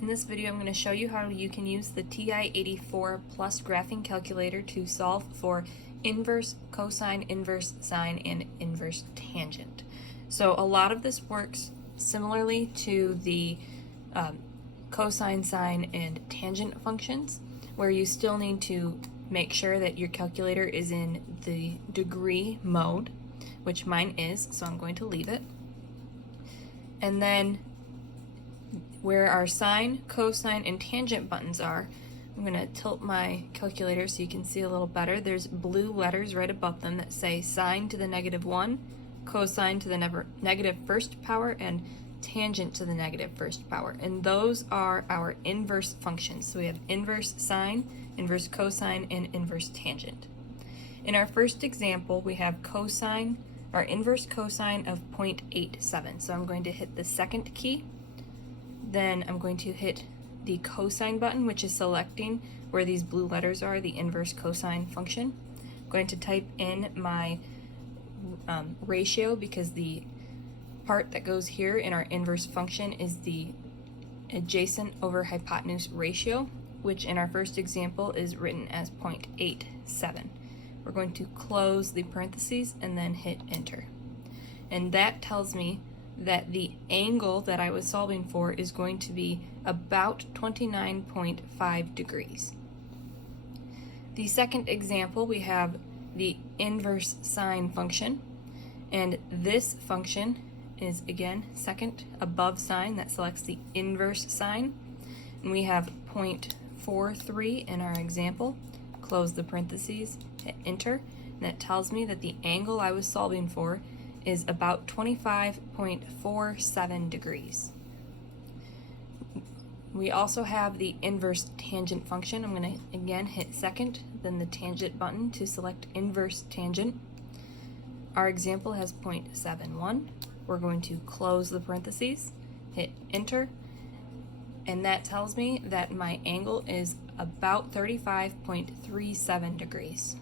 In this video, I'm going to show you how you can use the TI-84 plus graphing calculator to solve for inverse, cosine, inverse sine, and inverse tangent. So a lot of this works similarly to the cosine, sine, and tangent functions, where you still need to make sure that your calculator is in the degree mode, which mine is, so I'm going to leave it. And then where our sine, cosine, and tangent buttons are, I'm going to tilt my calculator so you can see a little better. There's blue letters right above them that say sine to the -1, cosine to the negative first power, and tangent to the negative first power. And those are our inverse functions. So we have inverse sine, inverse cosine, and inverse tangent. In our first example, we have cosine, our inverse cosine of 0.87. So I'm going to hit the second key. Then I'm going to hit the cosine button, which is selecting where these blue letters are, the inverse cosine function. I'm going to type in my ratio, because the part that goes here in our inverse function is the adjacent over hypotenuse ratio, which in our first example is written as 0.87. We're going to close the parentheses and then hit enter. And that tells me that the angle that I was solving for is going to be about 29.5 degrees. The second example, we have the inverse sine function, and this function is again second above sine. That selects the inverse sine, and we have 0.43 in our example. Close the parentheses, hit enter, and that tells me that the angle I was solving for is about 25.47 degrees. We also have the inverse tangent function. I'm going to again hit second, then the tangent button to select inverse tangent. Our example has 0.71. We're going to close the parentheses, hit enter, and that tells me that my angle is about 35.37 degrees.